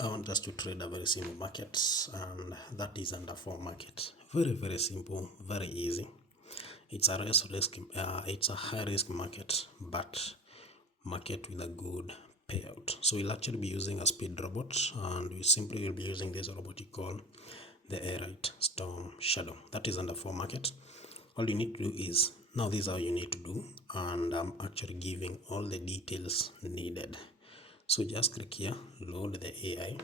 I want us to trade a very simple market, and that is under 4 market. Very simple, very easy. It's a it's a high risk market, but market with a good payout. So we'll actually be using a speed robot, and we simply will be using this robot you call the Airite Storm Shadow. That is under 4 market. All you need to do is, now this is how you need to do, and I'm actually giving all the details needed. So just click here, load the AI,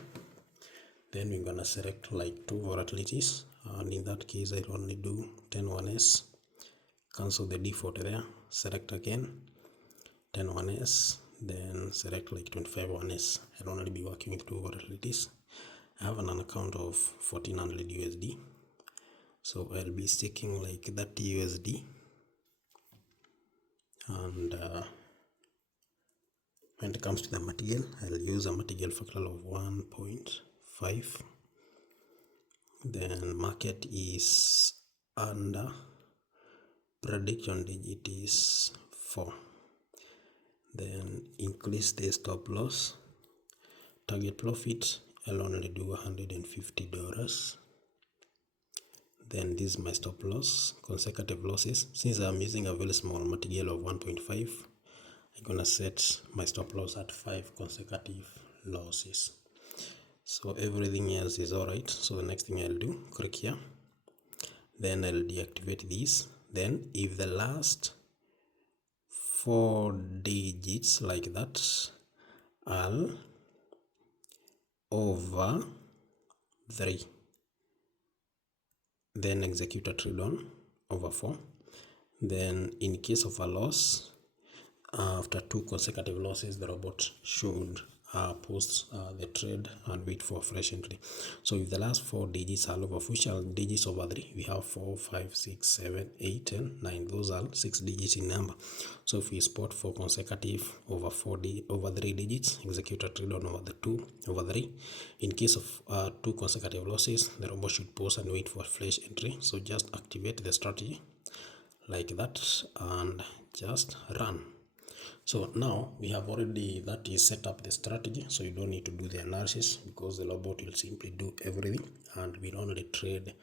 then we're gonna select like 2 volatilities, and in that case I'll only do 10 1s, cancel the default there, select again 10 1s, then select like 25 1s. I'll only be working with 2 volatilities. I have an account of 1400 USD, so I'll be sticking like that USD, and when it comes to the material, I'll use a material factor of 1.5. Then market is under, prediction digit is 4. Then increase the stop loss. Target profit, I'll only do $150. Then this is my stop loss, consecutive losses. Since I'm using a very small material of 1.5, I'm gonna set my stop loss at 5 consecutive losses. So everything else is alright. So the next thing I'll do, click here, then I'll deactivate this. Then if the last 4 digits like that are over 3, then execute a trade on over 4. Then in case of a loss, after 2 consecutive losses, the robot should post the trade and wait for fresh entry. So if the last 4 digits are over, which are digits over 3, we have 4, 5, 6, 7, 8, 10, 9. Those are 6 digits in number. So if we spot 4 consecutive over 3 digits, execute a trade on over the 2 over 3. In case of 2 consecutive losses, the robot should pause and wait for fresh entry. So just activate the strategy like that and just run. So now we have already, that is set up the strategy, so you don't need to do the analysis because the robot will simply do everything, and we'll only trade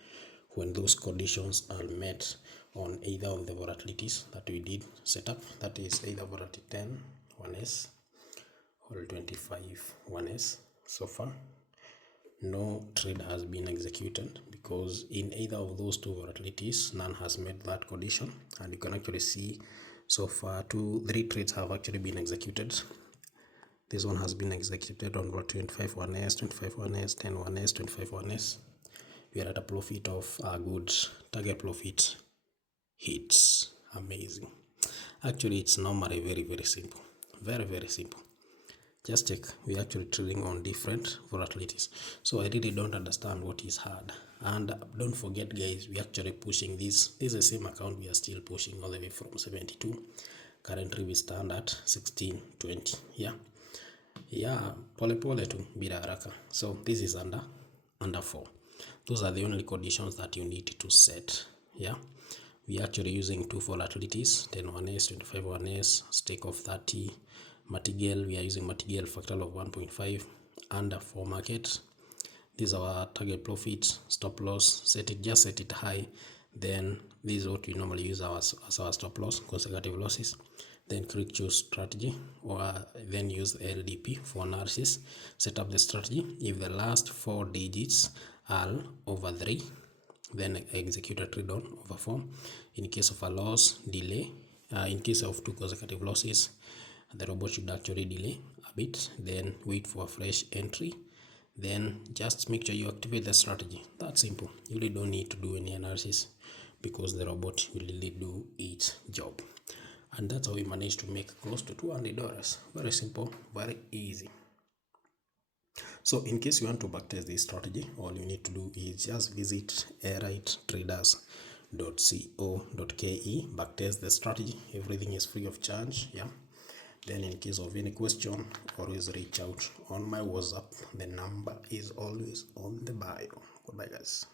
when those conditions are met on either of the volatilities that we did set up. That is either volatility 10 1s or 25 1s. So far no trade has been executed because in either of those 2 volatilities none has met that condition, and you can actually see so far 3 trades have actually been executed. This one has been executed on 25 1s, 25 1s, 10 1s, 25 1s. We are at a profit of a good target profit hits. Amazing. Actually, it's normally very simple, very simple. Just check, we're actually trading on different volatilities. So I really don't understand what is hard. And don't forget guys, we're actually pushing this. This is the same account we are still pushing all the way from 72. Currently we stand at 1620. Yeah, pole tu bila haraka. So this is under 4. Those are the only conditions that you need to set. Yeah, we are actually using 2 volatilities, 10 1s, 25 1s, stake of 30. Material, we are using material factor of 1.5, under 4 market. This is our target profit, stop loss, just set it high. Then this is what we normally use as our stop loss, consecutive losses. Then click choose strategy, or then use the LDP for analysis. Set up the strategy. If the last 4 digits are over 3, then execute a trade on over 4. In case of a loss, delay. In case of 2 consecutive losses, the robot should actually delay a bit, then wait for a fresh entry. Then just make sure you activate the strategy. That's simple. You really don't need to do any analysis because the robot will really do its job. And that's how we managed to make close to $200. Very simple, very easy. So in case you want to backtest this strategy, all you need to do is just visit airitraders.co.ke, backtest the strategy. Everything is free of charge. Yeah. Then in case of any question, always reach out on my WhatsApp. The number is always on the bio. Goodbye guys.